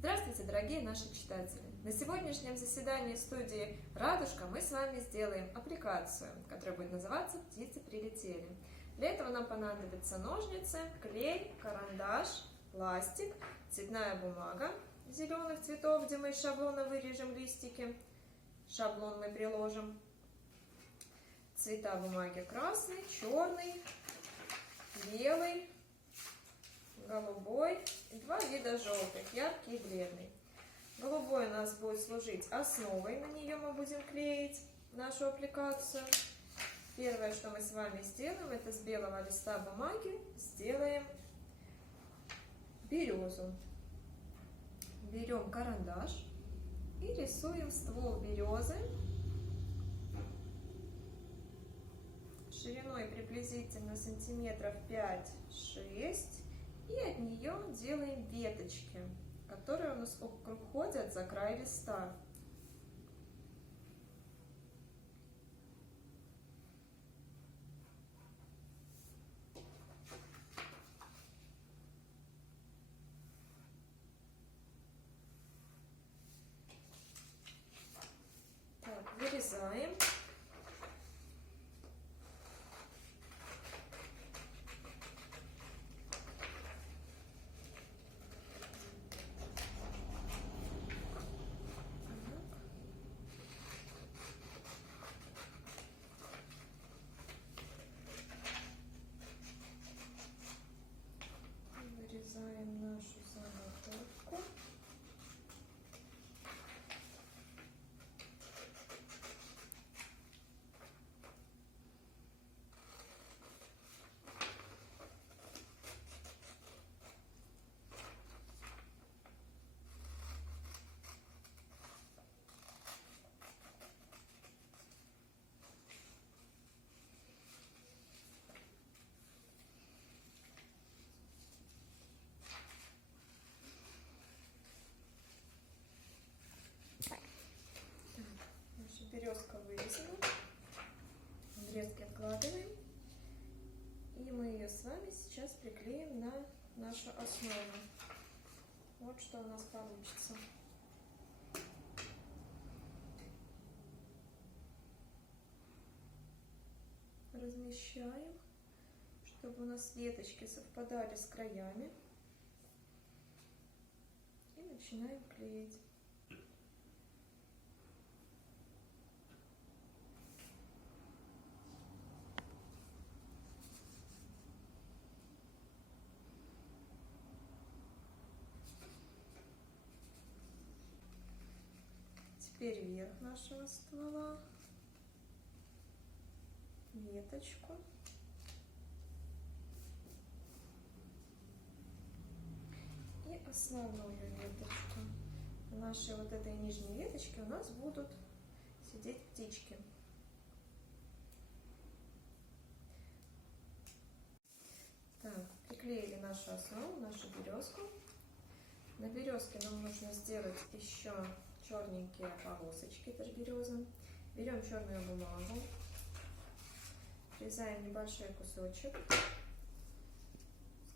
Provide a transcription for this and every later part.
Здравствуйте, дорогие наши читатели! На сегодняшнем заседании студии «Радужка» мы с вами сделаем аппликацию, которая будет называться «Птицы прилетели». Для этого нам понадобятся ножницы, клей, карандаш, пластик, цветная бумага зеленых цветов, где мы из шаблона вырежем листики. Шаблон мы приложим. Цвета бумаги: красный, черный, белый, голубой и два вида желтых, яркий и бледный. Голубой у нас будет служить основой, на нее мы будем клеить нашу аппликацию. Первое, что мы с вами сделаем, это с белого листа бумаги сделаем березу. Берем карандаш и рисуем ствол березы шириной приблизительно сантиметров 5-6. И от нее делаем веточки, которые у нас уходят за край листа. Так, вырезаем. Вырезаем нашу заготовку. Березка вырезана, обрезки откладываем, и мы ее с вами сейчас приклеим на нашу основу. Вот что у нас получится. Размещаем, чтобы у нас веточки совпадали с краями, и начинаем клеить. Теперь верх нашего ствола, веточку. И основную веточку. На нашей вот этой нижней веточке у нас будут сидеть птички. Так, приклеили нашу основу, нашу березку. На березке нам нужно сделать еще черненькие полосочки, это же береза. Берем черную бумагу, срезаем небольшой кусочек,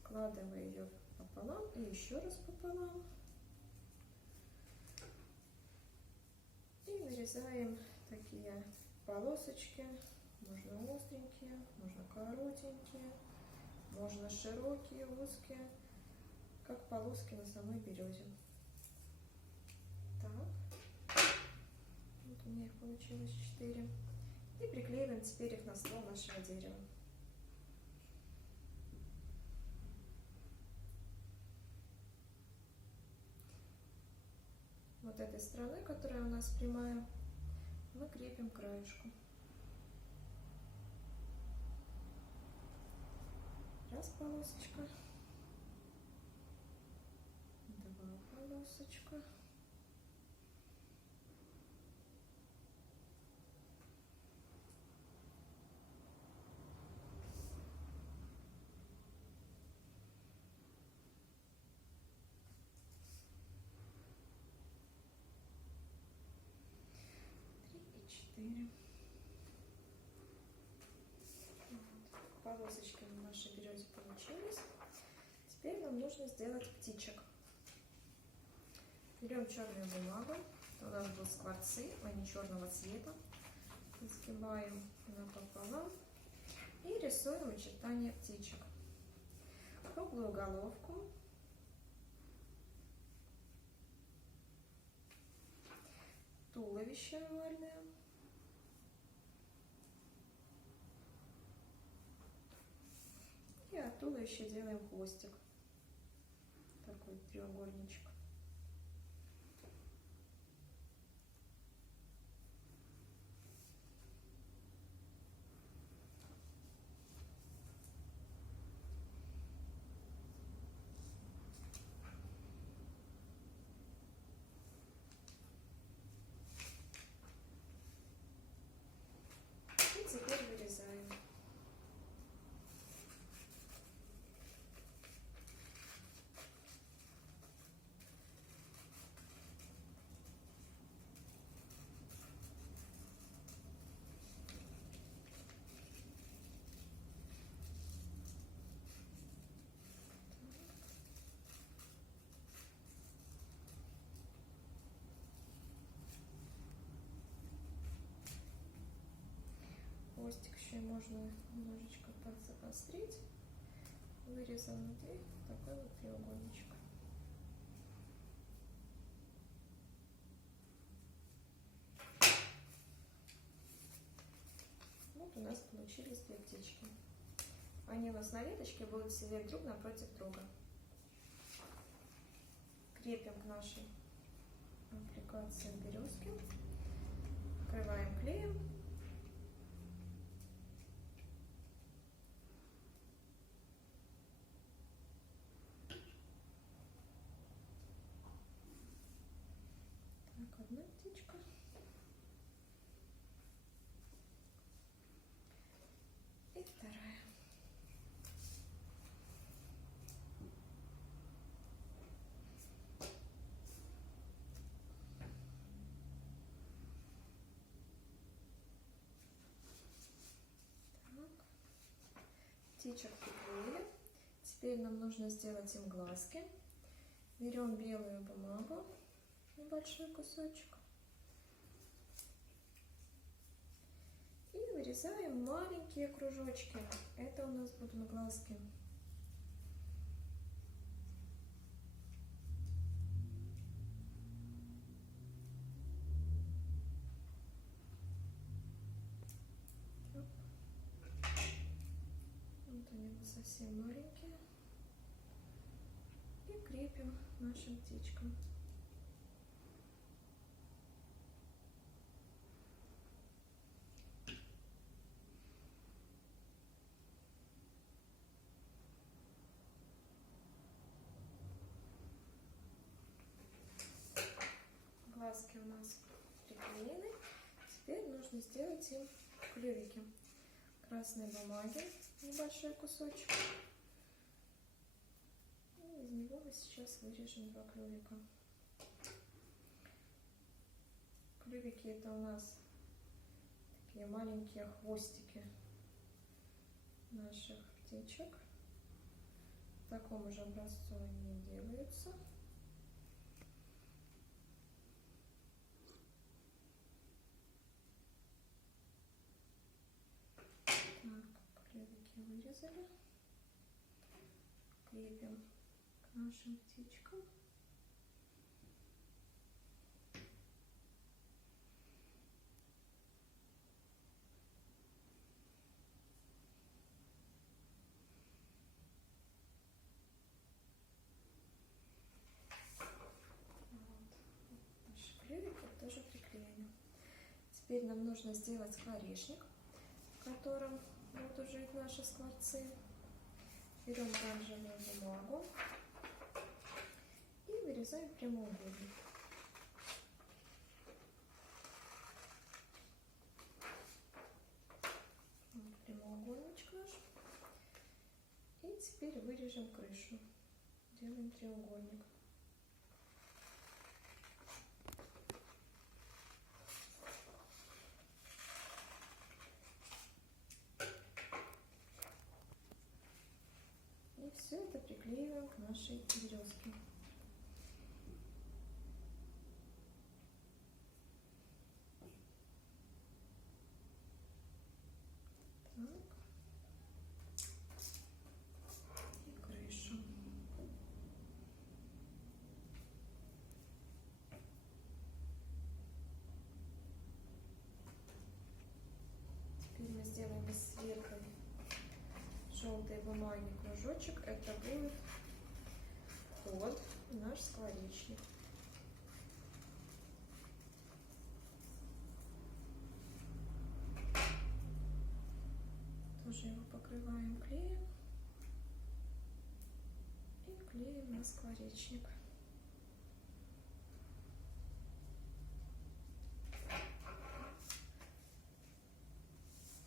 складываем ее пополам и еще раз пополам. И вырезаем такие полосочки, можно остренькие, можно коротенькие, можно широкие, узкие, как полоски на самой березе. Так, вот у меня их получилось 4. И приклеиваем теперь их на ствол нашего дерева. Вот этой стороной, которая у нас прямая, мы крепим краешку. Раз полосочка, два полосочка. Полосочки на нашей березе получились. Теперь нам нужно сделать птичек. Берем черную бумагу, у нас будут скворцы, они черного цвета. Сгибаем напополам и рисуем очертания птичек. Круглую головку, туловище овальное, и от туловища делаем хвостик, такой треугольничек. И теперь вырезаем. Хвостик еще можно немножечко подзаострить. Вырезал внутри такой вот треугольничек. Вот у нас получились две птички. Они у нас на веточке будут сидеть друг напротив друга. Крепим к нашей аппликации березки. Покрываем клеем. Так, одна птичка. И вторая. Так. Птичек приклеили. Теперь нам нужно сделать им глазки. Берем белую бумагу, небольшой кусочек, и вырезаем маленькие кружочки. Это у нас будут глазки. Вот они совсем маленькие. И крепим нашим птичкам. Глазки у нас приклеены. Теперь нужно сделать им клювики. Красной бумаги, небольшой кусочек. И из него мы сейчас вырежем два клювика. Клювики — это у нас такие маленькие хвостики наших птичек. В таком же образцу они делаются. Так, клювики вырезали. Крепим к нашим птичкам. Тоже приклеены. Теперь нам нужно сделать скворечник, в котором будут жить наши скворцы. Берем оранжевую бумагу и вырезаем прямоугольник. Вот прямоугольничек наш. И теперь вырежем крышу. Делаем треугольник. И все это приклеиваем к нашей березке. желтой бумаги кружочек. Это будет вход в наш скворечник. Тоже его покрываем клеем и клеим на скворечник.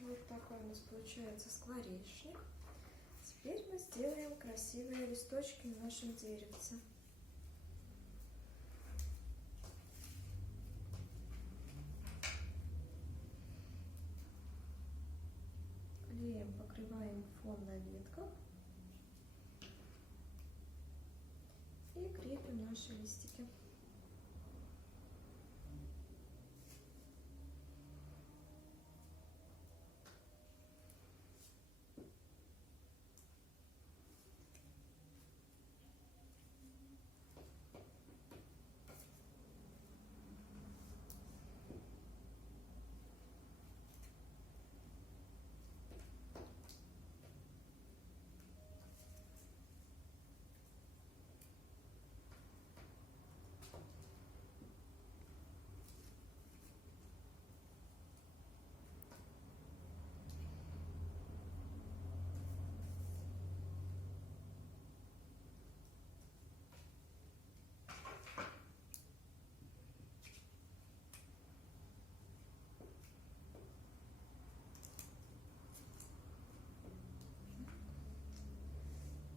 Вот такой у нас получается скворечник. Теперь мы сделаем красивые листочки на нашем деревце. Клеем покрываем фон на ветках и крепим наши листики.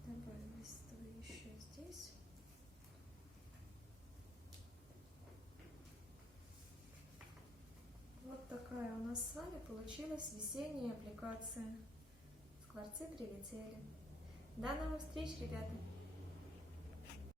Добавим листвы еще здесь. Вот такая у нас с вами получилась весенняя аппликация. Скворцы прилетели. До новых встреч, ребята!